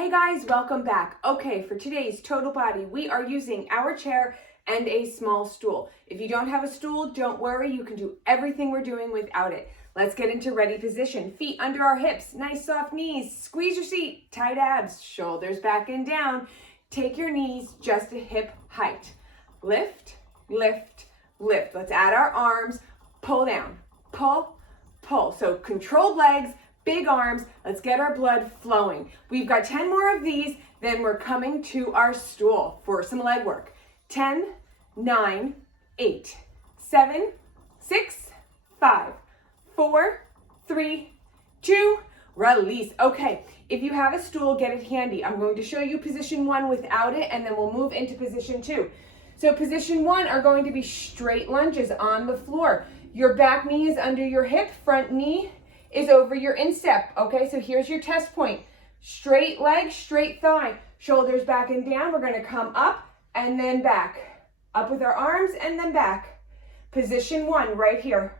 Hey guys, welcome back. Okay, for today's total body, we are using our chair and a small stool. If you don't have a stool, don't worry, you can do everything we're doing without it. Let's get into ready position. Feet under our hips, nice soft knees, squeeze your seat, tight abs, shoulders back and down. Take your knees just to hip height. Lift, lift, lift. Let's add our arms, pull down, pull, pull. So controlled legs, big arms. Let's get our blood flowing. We've got 10 more of these, then we're coming to our stool for some leg work. 10, 9, 8, 7, 6, 5, 4, 3, 2, release. Okay, if you have a stool, get it handy. I'm going to show you position 1 without it, and then we'll move into position 2. So position 1 are going to be straight lunges on the floor. Your back knee is under your hip, front knee is over your instep. Okay, so here's your test point. Straight leg, straight thigh, shoulders back and down. We're gonna come up and then back. Up with our arms and then back. Position 1 right here.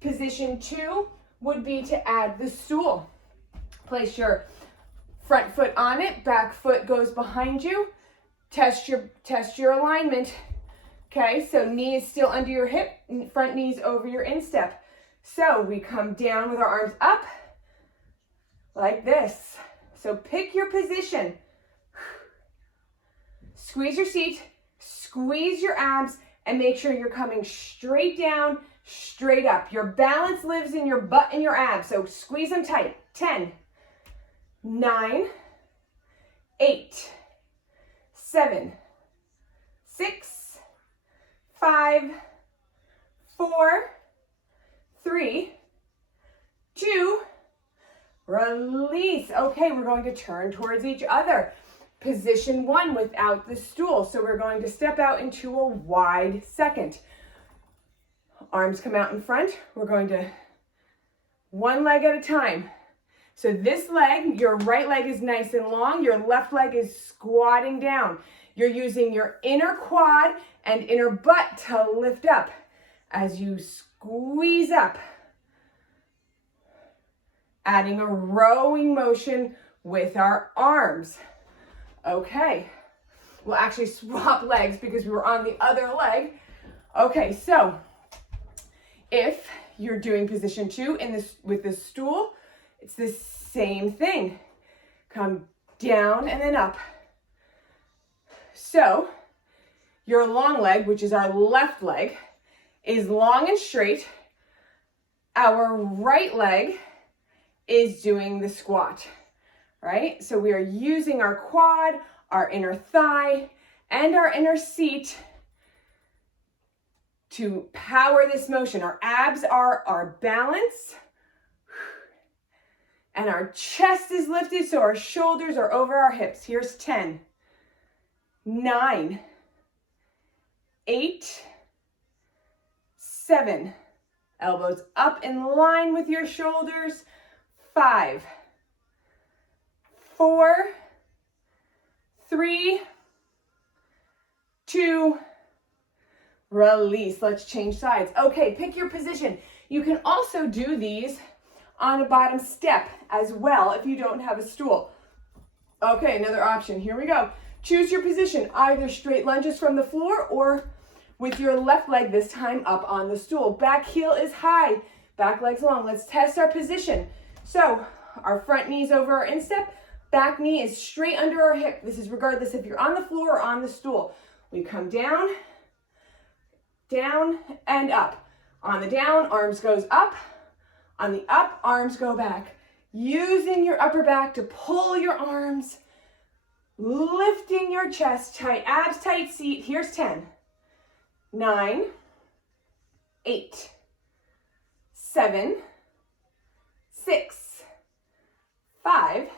Position 2 would be to add the stool. Place your front foot on it, back foot goes behind you. Test your alignment. Okay, so knee is still under your hip, front knee's over your instep. So we come down with our arms up like this. So pick your position. Squeeze your seat, squeeze your abs, and make sure you're coming straight down, straight up. Your balance lives in your butt and your abs, so squeeze them tight. 10, 9, 8, 7, 6, 5, 4, 3, 2, release. Okay, we're going to turn towards each other. Position 1 without the stool. So we're going to step out into a wide second. Arms come out in front. We're going to one leg at a time. So this leg, your right leg is nice and long. Your left leg is squatting down. You're using your inner quad and inner butt to lift up as you squeeze up. Adding a rowing motion with our arms. Okay, we'll actually swap legs because we were on the other leg. Okay, so if you're doing position 2 with this stool, it's the same thing. Come down and then up. So your long leg, which is our left leg, is long and straight. Our right leg is doing the squat, right? So we are using our quad, our inner thigh, and our inner seat to power this motion. Our abs are our balance, and our chest is lifted, so our shoulders are over our hips. Here's 10, 9, 8, 7, elbows up in line with your shoulders, 5, 4, 3, 2, release. Let's change sides. Okay, pick your position. You can also do these on a bottom step as well if you don't have a stool. Okay, another option. Here we go. Choose your position, either straight lunges from the floor or with your left leg this time up on the stool. Back heel is high, back leg's long. Let's test our position. So our front knee's over our instep, back knee is straight under our hip. This is regardless if you're on the floor or on the stool. We come down, down, and up. On the down, arms goes up. On the up, arms go back. Using your upper back to pull your arms, lifting your chest, tight abs, tight seat. Here's 10, 9, 8, 7, 6, 5,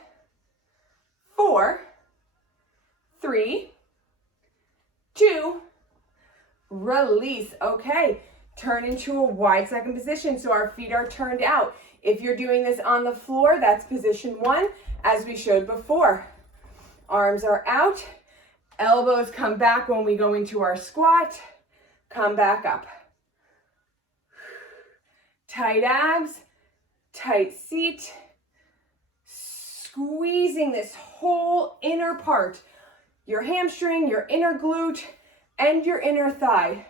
4, 3, 2, release. Okay, turn into a wide second position so our feet are turned out. If you're doing this on the floor, that's position 1 as we showed before. Arms are out, elbows come back when we go into our squat, come back up. Tight abs, tight seat, squeezing this whole inner part, your hamstring, your inner glute, and your inner thigh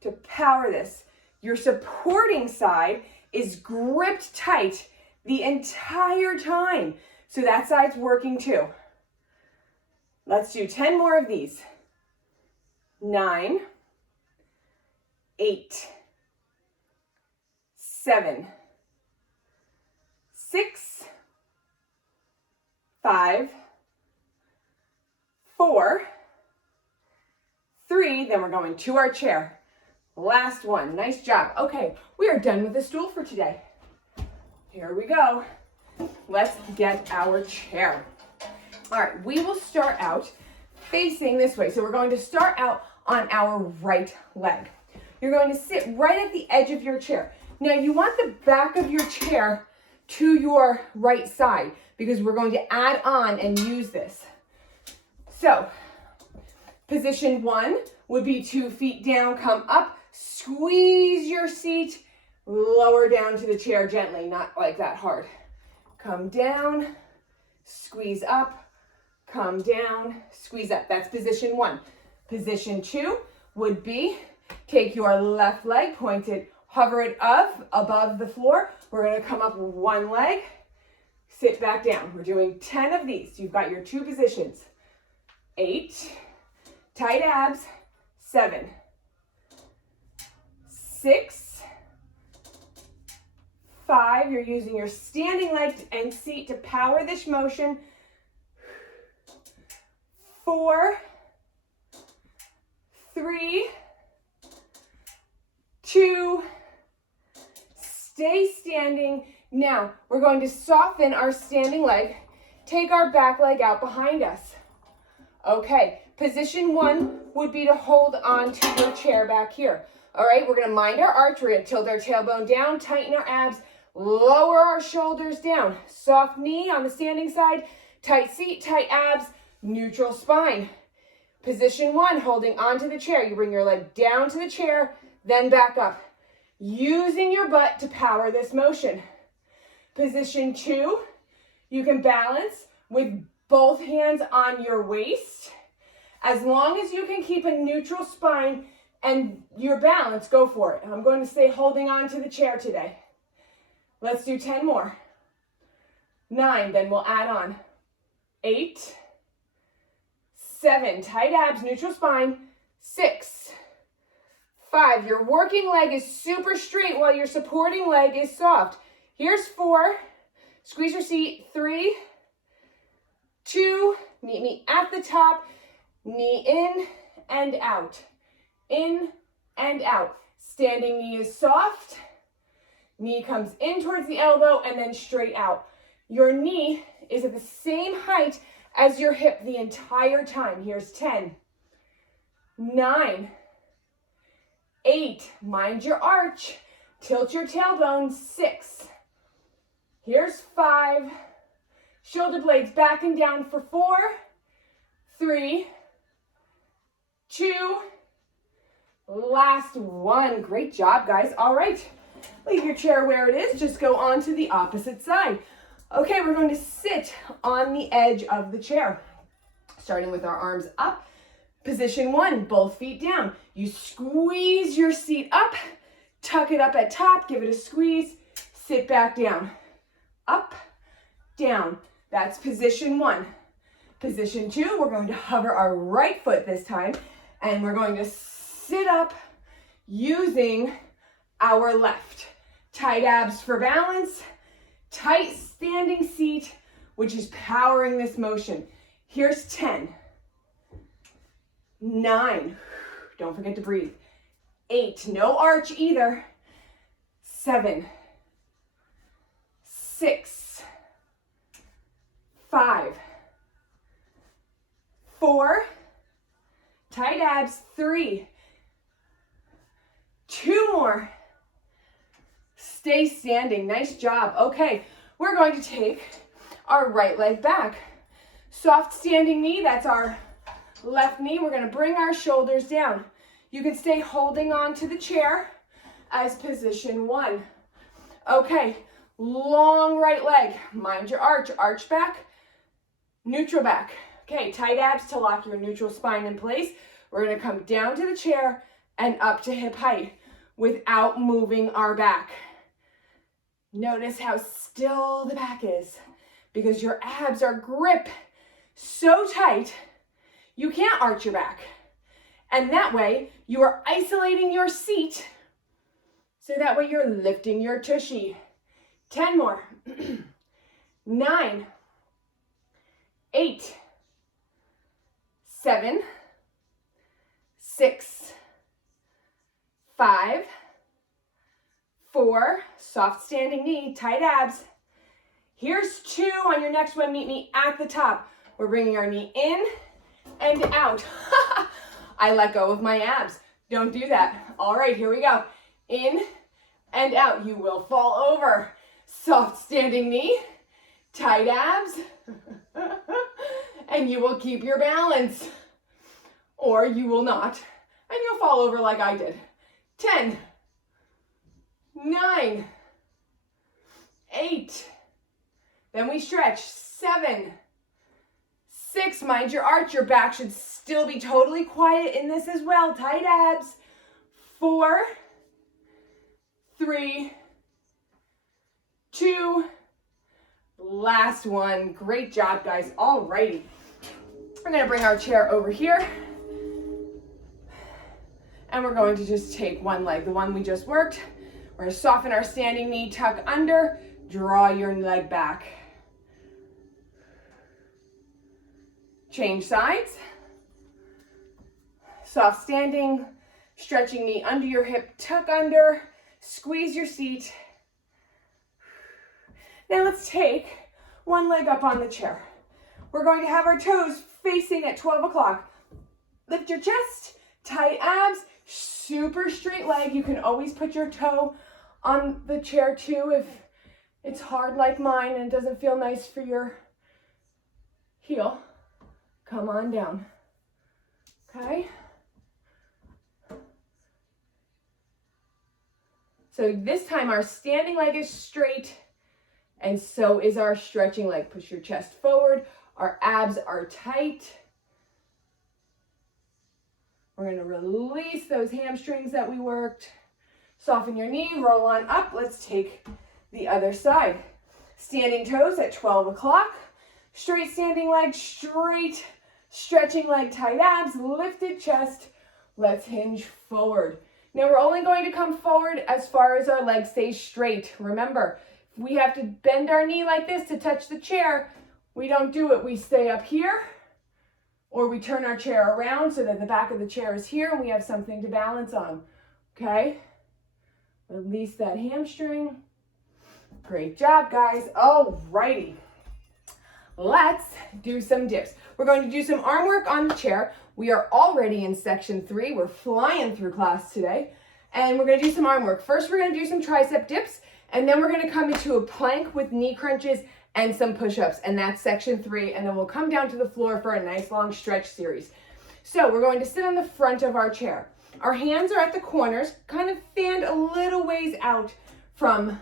to power this. Your supporting side is gripped tight the entire time. So that side's working too. Let's do 10 more of these. 9, 8, 7, 6, 5, 4, 3, then we're going to our chair. Last one, nice job. Okay, we are done with the stool for today. Here we go. Let's get our chair. All right, we will start out facing this way. So we're going to start out on our right leg. You're going to sit right at the edge of your chair. Now you want the back of your chair to your right side because we're going to add on and use this. So position 1 would be 2 feet down, come up, squeeze your seat, lower down to the chair gently, not like that hard. Come down, squeeze up, come down, squeeze up. That's position 1. Position 2 would be take your left leg, point it, hover it up above the floor. We're going to come up with one leg, sit back down. We're doing 10 of these. You've got your 2 positions. 8, tight abs, 7, 6, 5. You're using your standing leg and seat to power this motion. 4, 3, 2, stay standing. Now, we're going to soften our standing leg, take our back leg out behind us. Okay, position 1 would be to hold on to your chair back here. All right, we're gonna mind our arch, we're gonna tilt our tailbone down, tighten our abs, lower our shoulders down. Soft knee on the standing side, tight seat, tight abs, neutral spine. Position 1, holding onto the chair. You bring your leg down to the chair, then back up. Using your butt to power this motion. Position 2, you can balance with both hands on your waist. As long as you can keep a neutral spine and your balance, go for it. I'm going to stay holding on to the chair today. Let's do 10 more. 9, then we'll add on. 8, 7, tight abs, neutral spine. 6, 5, your working leg is super straight while your supporting leg is soft. Here's 4, squeeze your seat. 3, 2, meet me at the top, knee in and out, in and out. Standing knee is soft, knee comes in towards the elbow and then straight out. Your knee is at the same height as your hip the entire time. Here's 10, 9, 8, mind your arch, tilt your tailbone. 6, here's 5, shoulder blades back and down for 4, 3, 2, last 1. Great job, guys. All right, leave your chair where it is. Just go on to the opposite side. Okay, we're going to sit on the edge of the chair, starting with our arms up. Position 1, both feet down. You squeeze your seat up, tuck it up at top, give it a squeeze, sit back down, up, down. That's position 1. Position 2, we're going to hover our right foot this time, and we're going to sit up using our left. Tight abs for balance, tight standing seat, which is powering this motion. Here's 10, 9, don't forget to breathe. 8, no arch either. 7, 6, 5, 4, tight abs. 3, 2 more. Stay standing. Nice job. Okay, we're going to take our right leg back. Soft standing knee, that's our left knee. We're going to bring our shoulders down. You can stay holding on to the chair as position 1. Okay, Long right leg. Mind your arch. Arch back, neutral back. Okay, tight abs to lock your neutral spine in place. We're going to come down to the chair and up to hip height without moving our back. Notice how still the back is because your abs are gripped so tight you can't arch your back. And that way you are isolating your seat so that way you're lifting your tushy. 10 more. 9, 8, 7, 6, 5, 4, soft standing knee, tight abs. Here's 2 on your next one. Meet me at the top. We're bringing our knee in and out. I let go of my abs. Don't do that. All right, here we go. In and out. You will fall over. Soft standing knee, tight abs, and you will keep your balance. Or you will not, and you'll fall over like I did. 10, 9, 8, then we stretch. 7, 6, mind your arch. Your back should still be totally quiet in this as well. Tight abs. 4, 3, 2, last one. Great job, guys. All righty. We're going to bring our chair over here. And we're going to just take one leg, the one we just worked. We're going to soften our standing knee, tuck under, draw your leg back. Change sides. Soft standing, stretching knee under your hip, tuck under, squeeze your seat. Now let's take one leg up on the chair. We're going to have our toes facing at 12 o'clock. Lift your chest, tight abs, super straight leg. You can always put your toe on the chair too if it's hard like mine and it doesn't feel nice for your heel. Come on down, okay? So this time our standing leg is straight and so is our stretching leg. Push your chest forward. Our abs are tight. We're going to release those hamstrings that we worked. Soften your knee, roll on up. Let's take the other side. Standing toes at 12 o'clock. Straight standing leg, straight stretching leg, tight abs, lifted chest. Let's hinge forward. Now we're only going to come forward as far as our leg stays straight. Remember, if we have to bend our knee like this to touch the chair, we don't do it. We stay up here or we turn our chair around so that the back of the chair is here and we have something to balance on. Okay? Release that hamstring. Great job, guys. All righty. Let's do some dips. We're going to do some arm work on the chair. We are already in section 3. We're flying through class today. And we're going to do some arm work. First, we're going to do some tricep dips. And then we're going to come into a plank with knee crunches and some push-ups. And that's section 3. And then we'll come down to the floor for a nice long stretch series. So we're going to sit on the front of our chair. Our hands are at the corners, kind of fanned a little ways out from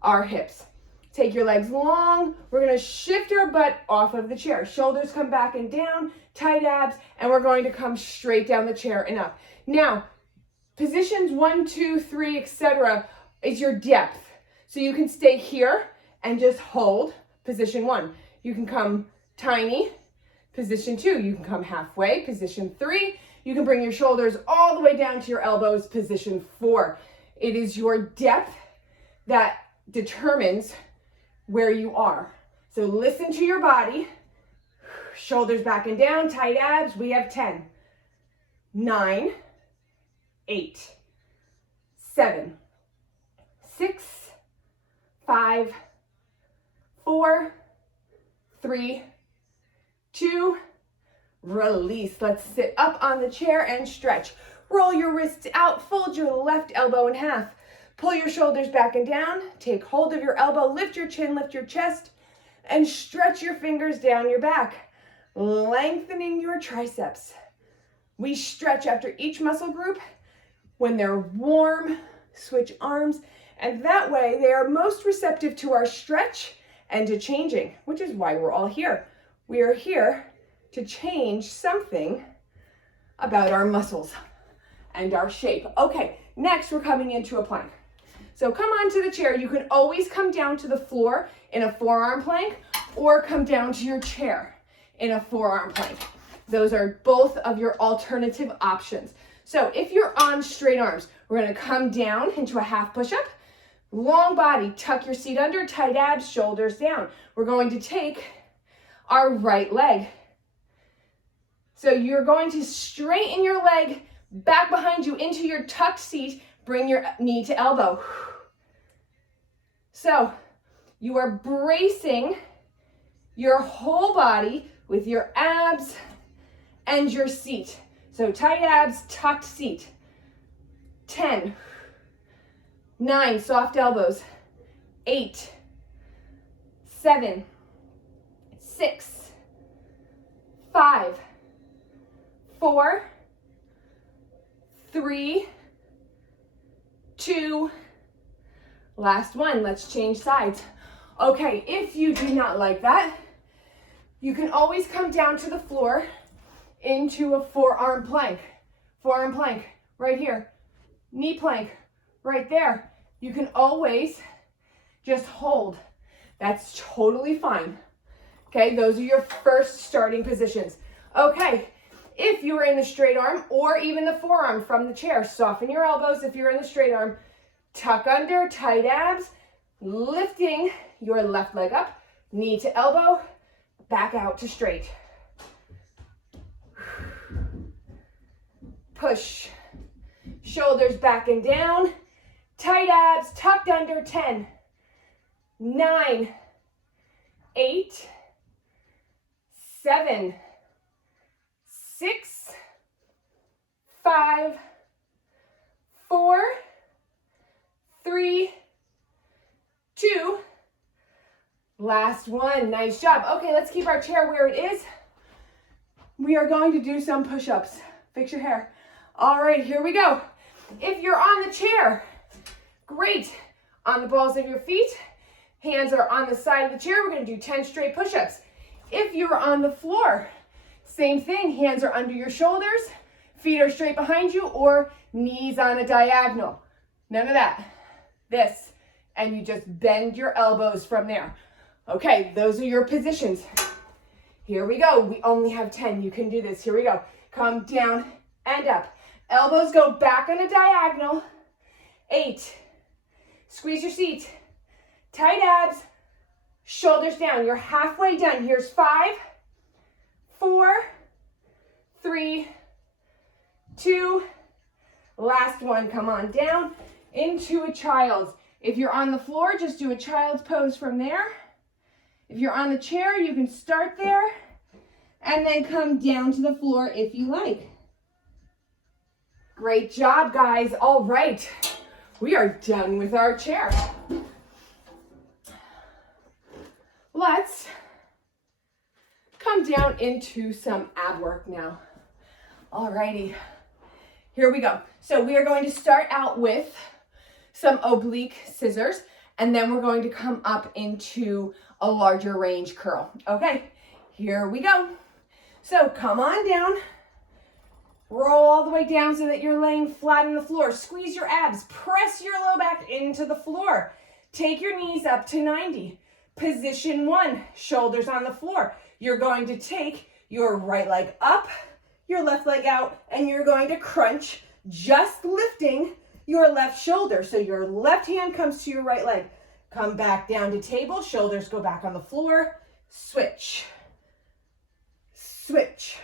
our hips. Take your legs long. We're going to shift our butt off of the chair. Shoulders come back and down, tight abs, and we're going to come straight down the chair and up. Now, positions 1, 2, 3, etc. is your depth. So you can stay here and just hold position 1. You can come tiny, position 2. You can come halfway, position 3. You can bring your shoulders all the way down to your elbows, position 4. It is your depth that determines where you are. So listen to your body. Shoulders back and down, tight abs. We have 10, 9, 8, 7, 6, 5, 4, 3, 2, release. Let's sit up on the chair and stretch. Roll your wrists out, fold your left elbow in half. Pull your shoulders back and down. Take hold of your elbow, lift your chin, lift your chest, and stretch your fingers down your back, lengthening your triceps. We stretch after each muscle group. When they're warm, switch arms, And that way they are most receptive to our stretch and to changing, which is why we're all here. We are here to change something about our muscles and our shape. Okay, next we're coming into a plank. So come onto the chair. You can always come down to the floor in a forearm plank or come down to your chair in a forearm plank. Those are both of your alternative options. So if you're on straight arms, we're gonna come down into a half push-up. Long body, tuck your seat under, tight abs, shoulders down. We're going to take our right leg. So you're going to straighten your leg back behind you into your tucked seat. Bring your knee to elbow. So you are bracing your whole body with your abs and your seat. So tight abs, tucked seat. 10, 9, soft elbows. 8, 7, 6, 5, 4, 3, 2, last one. Let's change sides. Okay, if you do not like that, you can always come down to the floor into a forearm plank. Forearm plank right here. Knee plank right there. You can always just hold. That's totally fine. Okay, those are your first starting positions. Okay, if you are in the straight arm or even the forearm from the chair, soften your elbows if you're in the straight arm. Tuck under, tight abs, lifting your left leg up, knee to elbow, back out to straight. Push, shoulders back and down, tight abs, tucked under. 10, 9, 8, 7, 6, 5, 4, 3, 2, last one. Nice job. Okay, let's keep our chair where it is. We are going to do some push-ups. Fix your hair. All right, here we go. If you're on the chair, great. On the balls of your feet, hands are on the side of the chair. We're going to do 10 straight push-ups. If you're on the floor, same thing. Hands are under your shoulders, feet are straight behind you, or knees on a diagonal. None of that. This, and you just bend your elbows from there. Okay, those are your positions. Here we go. We only have 10. You can do this. Here we go. Come down and up. Elbows go back on a diagonal. 8. Squeeze your seat. Tight abs. Shoulders down. You're halfway done. Here's 5, 4, 3, 2. Last one. Come on down into a child's. If you're on the floor, just do a child's pose from there. If you're on the chair, you can start there and then come down to the floor if you like. Great job, guys. All right, we are done with our chair. Let's come down into some ab work now. All righty, here we go. So we are going to start out with some oblique scissors, and then we're going to come up into a larger range curl. Okay, here we go. So come on down, roll all the way down so that you're laying flat on the floor. Squeeze your abs, press your low back into the floor. Take your knees up to 90. Position 1, shoulders on the floor. You're going to take your right leg up, your left leg out, and you're going to crunch, just lifting your left shoulder. So your left hand comes to your right leg. Come back down to table, shoulders go back on the floor. Switch. Switch.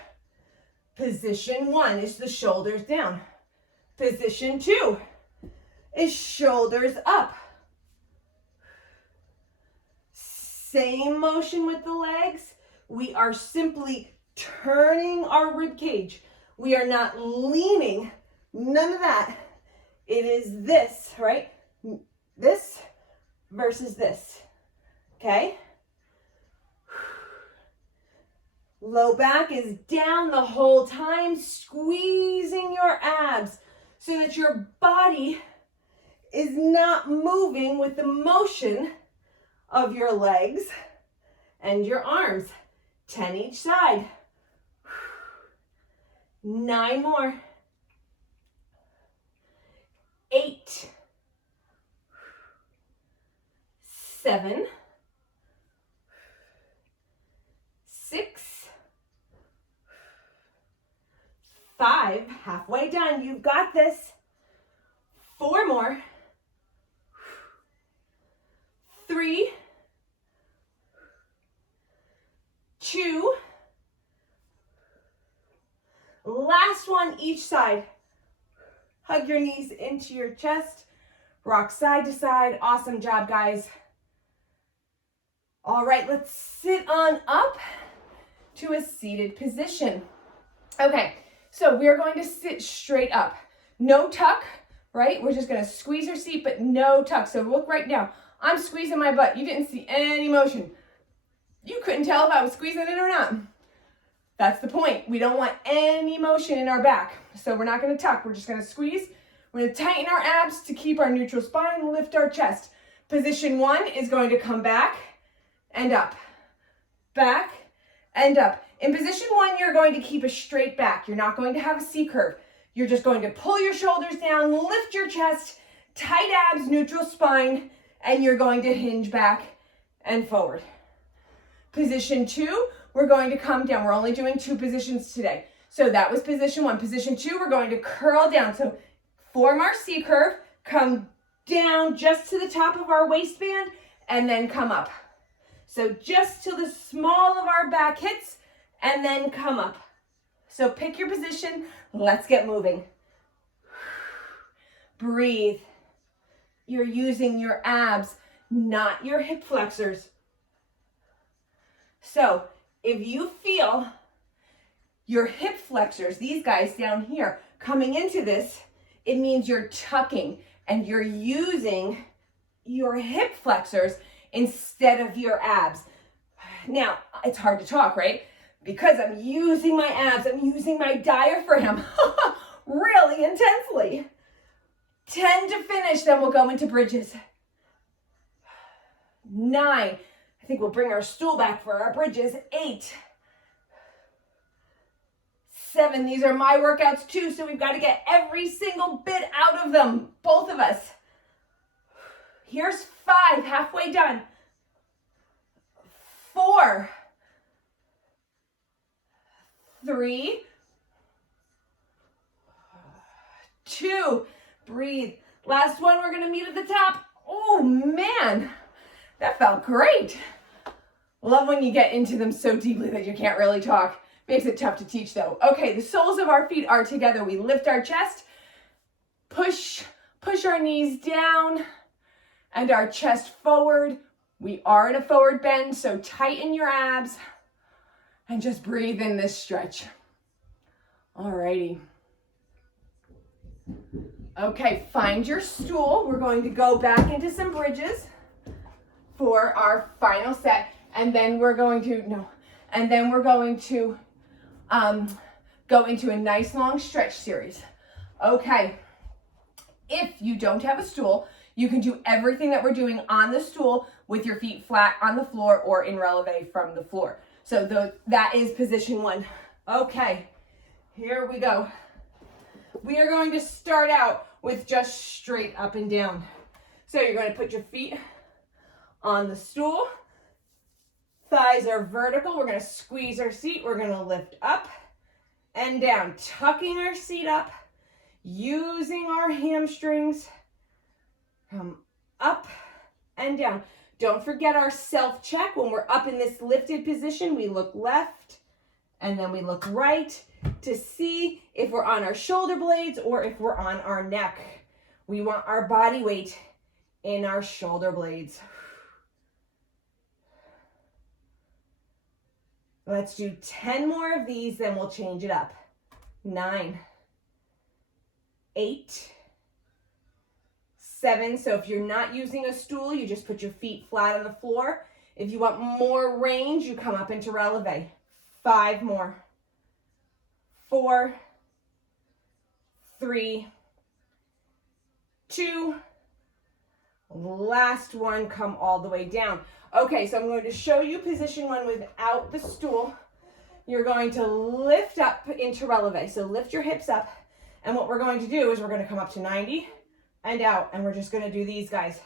Position 1 is the shoulders down. Position 2 is shoulders up. Same motion with the legs. We are simply turning our rib cage. We are not leaning, none of that. It is this, right? This versus this, okay? Low back is down the whole time, squeezing your abs so that your body is not moving with the motion of your legs and your arms. 10 each side. 9 more. 8. 7. 6. 5. Halfway done. You've got this. 4 more. 3. 2. Last one each side. Hug your knees into your chest. Rock side to side. Awesome job, guys. All right, let's sit on up to a seated position. Okay, so we're going to sit straight up. No tuck, right? We're just going to squeeze our seat, but no tuck. So look right now. I'm squeezing my butt. You didn't see any motion. You couldn't tell if I was squeezing it or not. That's the point. We don't want any motion in our back. So we're not going to tuck. We're just going to squeeze. We're going to tighten our abs to keep our neutral spine, lift our chest. Position 1 is going to come back and up. Back and up. In position 1, you're going to keep a straight back. You're not going to have a C curve. You're just going to pull your shoulders down, lift your chest, tight abs, neutral spine, and you're going to hinge back and forward. Position 2, we're going to come down. We're only doing 2 positions today. So that was position 1. Position 2, we're going to curl down. So form our C curve, come down just to the top of our waistband, and then come up. So just till the small of our back hits, and then come up. So pick your position. Let's get moving. Breathe. You're using your abs, not your hip flexors. So if you feel your hip flexors, these guys down here, coming into this, it means you're tucking and you're using your hip flexors instead of your abs. Now, it's hard to talk, right? Because I'm using my abs, I'm using my diaphragm really intensely. 10 to finish, then we'll go into bridges. 9. I think we'll bring our stool back for our bridges. 8. 7. These are my workouts too, so we've got to get every single bit out of them, both of us. Here's 5, halfway done. 4. 3. 2. Breathe. Last one, we're going to meet at the top. Oh man, that felt great. Love when you get into them so deeply that you can't really talk. Makes it tough to teach though. Okay, the soles of our feet are together. We lift our chest, push our knees down and our chest forward. We are in a forward bend, so tighten your abs and just breathe in this stretch. Alrighty. Okay, find your stool. We're going to go back into some bridges for our final set, and then we're going to go into a nice long stretch series. Okay, if you don't have a stool, you can do everything that we're doing on the stool with your feet flat on the floor or in releve from the floor. So that is position 1. Okay, here we go. We are going to start out with just straight up and down. So you're going to put your feet on the stool. Thighs are vertical. We're going to squeeze our seat. We're going to lift up and down, tucking our seat up, using our hamstrings. Come up and down. Don't forget our self-check. When we're up in this lifted position, we look left and then we look right to see if we're on our shoulder blades or if we're on our neck. We want our body weight in our shoulder blades. Let's do 10 more of these, then we'll change it up. 9, 8, 7. So if you're not using a stool, you just put your feet flat on the floor. If you want more range, you come up into releve. 5 more. 4, 3, 2, Last one, come all the way down. Okay, so I'm going to show you position one without the stool. You're going to lift up into releve. So lift your hips up. And what we're going to do is we're going to come up to 90 and out. And we're just going to do these guys.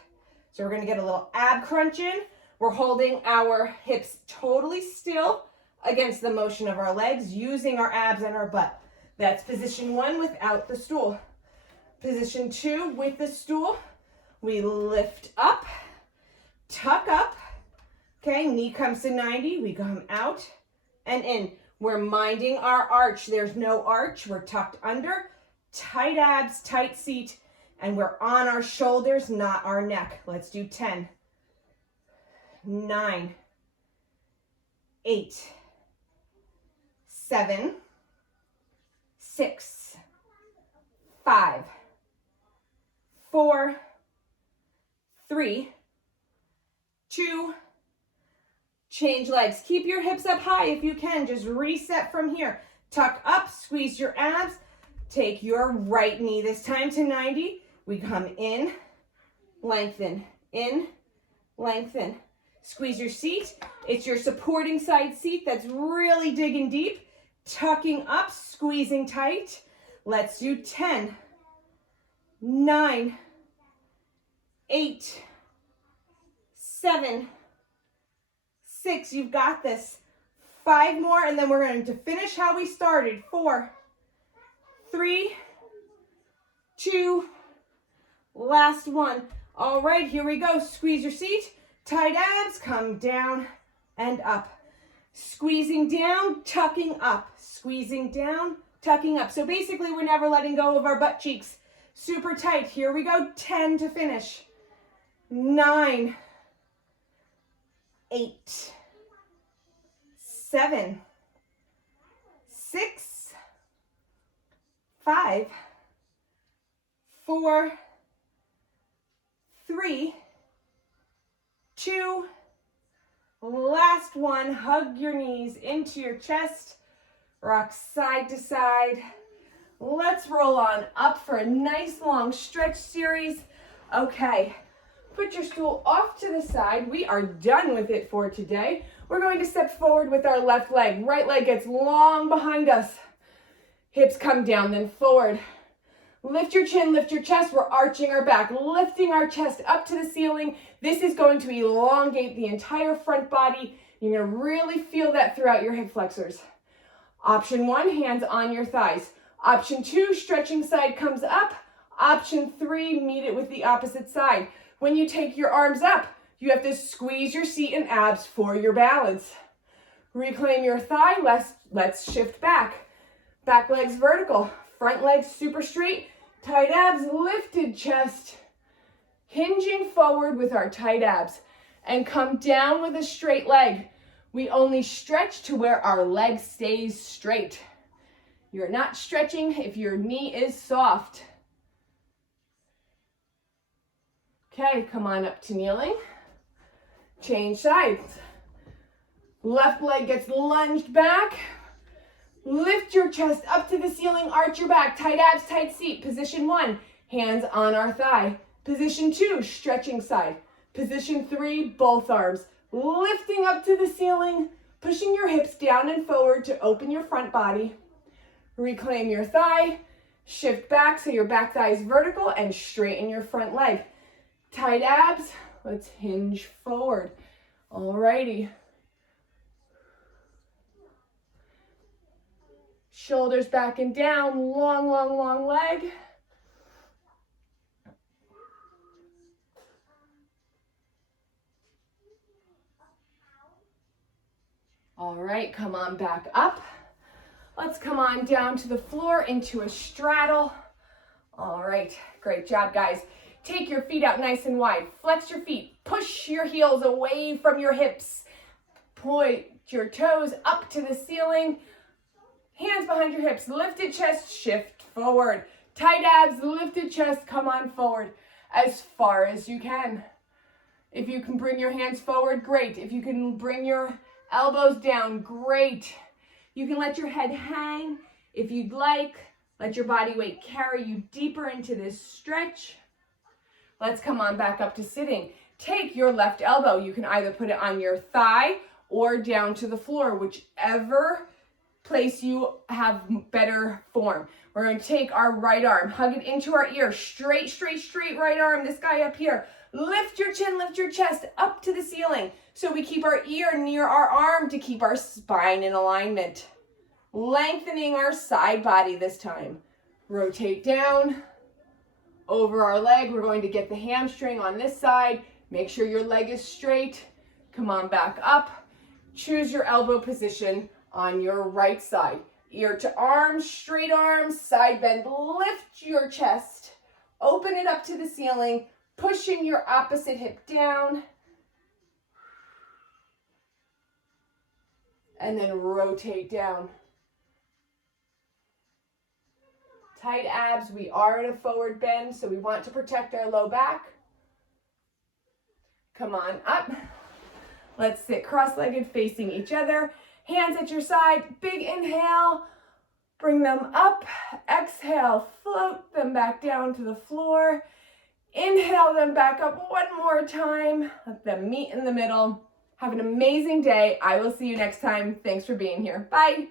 So we're going to get a little ab crunch in. We're holding our hips totally still against the motion of our legs, using our abs and our butt. That's position one without the stool. Position two with the stool. We lift up, tuck up. Okay, knee comes to 90. We come out and in. We're minding our arch. There's no arch. We're tucked under, tight abs, tight seat, and we're on our shoulders, not our neck. Let's do 10, 9, 8, 7, 6, 5, 4, 3, 2, change legs. Keep your hips up high if you can. Just reset from here. Tuck up, squeeze your abs. Take your right knee this time to 90. We come in, lengthen, in, lengthen. Squeeze your seat. It's your supporting side seat that's really digging deep. Tucking up, squeezing tight. Let's do 10, 9, 8, 7, 6, you've got this. 5 more, and then we're going to finish how we started. 4, 3, 2, last one. All right, here we go. Squeeze your seat, tight abs, come down and up. Squeezing down, tucking up. Squeezing down, tucking up. So basically, we're never letting go of our butt cheeks. Super tight. Here we go. 10 to finish. 9, 8, 7, 6, 5, 4, 3, 2, last one. Hug your knees into your chest. Rock side to side. Let's roll on up for a nice long stretch series. Okay. Put your stool off to the side. We are done with it for today. We're going to step forward with our left leg. Right leg gets long behind us. Hips come down, then forward. Lift your chin, lift your chest. We're arching our back, lifting our chest up to the ceiling. This is going to elongate the entire front body. You're going to really feel that throughout your hip flexors. Option 1, hands on your thighs. Option 2, stretching side comes up. Option 3, meet it with the opposite side. When you take your arms up, you have to squeeze your seat and abs for your balance. Reclaim your thigh. Let's shift back. Back legs vertical. Front legs super straight. Tight abs, lifted chest. Hinging forward with our tight abs. And come down with a straight leg. We only stretch to where our leg stays straight. You're not stretching if your knee is soft. Okay, come on up to kneeling. Change sides. Left leg gets lunged back. Lift your chest up to the ceiling, arch your back, tight abs, tight seat. Position 1, hands on our thigh. Position 2, stretching side. Position 3, both arms. Lifting up to the ceiling, pushing your hips down and forward to open your front body. Reclaim your thigh. Shift back so your back thigh is vertical and straighten your front leg. Tight abs, let's hinge forward. Alrighty. Shoulders back and down, long, long, long leg. All right, come on back up. Let's come on down to the floor into a straddle. All right, great job, guys. Take your feet out nice and wide. Flex your feet. Push your heels away from your hips. Point your toes up to the ceiling. Hands behind your hips. Lifted chest, shift forward. Tight abs, lifted chest, come on forward as far as you can. If you can bring your hands forward, great. If you can bring your elbows down, great. You can let your head hang if you'd like. Let your body weight carry you deeper into this stretch. Let's come on back up to sitting. Take your left elbow. You can either put it on your thigh or down to the floor, whichever place you have better form. We're going to take our right arm, hug it into our ear, straight, straight, straight right arm, this guy up here. Lift your chin, lift your chest up to the ceiling. So we keep our ear near our arm to keep our spine in alignment. Lengthening our side body this time. Rotate down over our leg. We're going to get the hamstring on this side. Make sure your leg is straight. Come on back up. Choose your elbow position on your right side. Ear to arm, straight arms, side bend. Lift your chest. Open it up to the ceiling. Pushing your opposite hip down. And then rotate down. Tight abs. We are in a forward bend, so we want to protect our low back. Come on up. Let's sit cross-legged facing each other. Hands at your side. Big inhale. Bring them up. Exhale. Float them back down to the floor. Inhale them back up one more time. Let them meet in the middle. Have an amazing day. I will see you next time. Thanks for being here. Bye.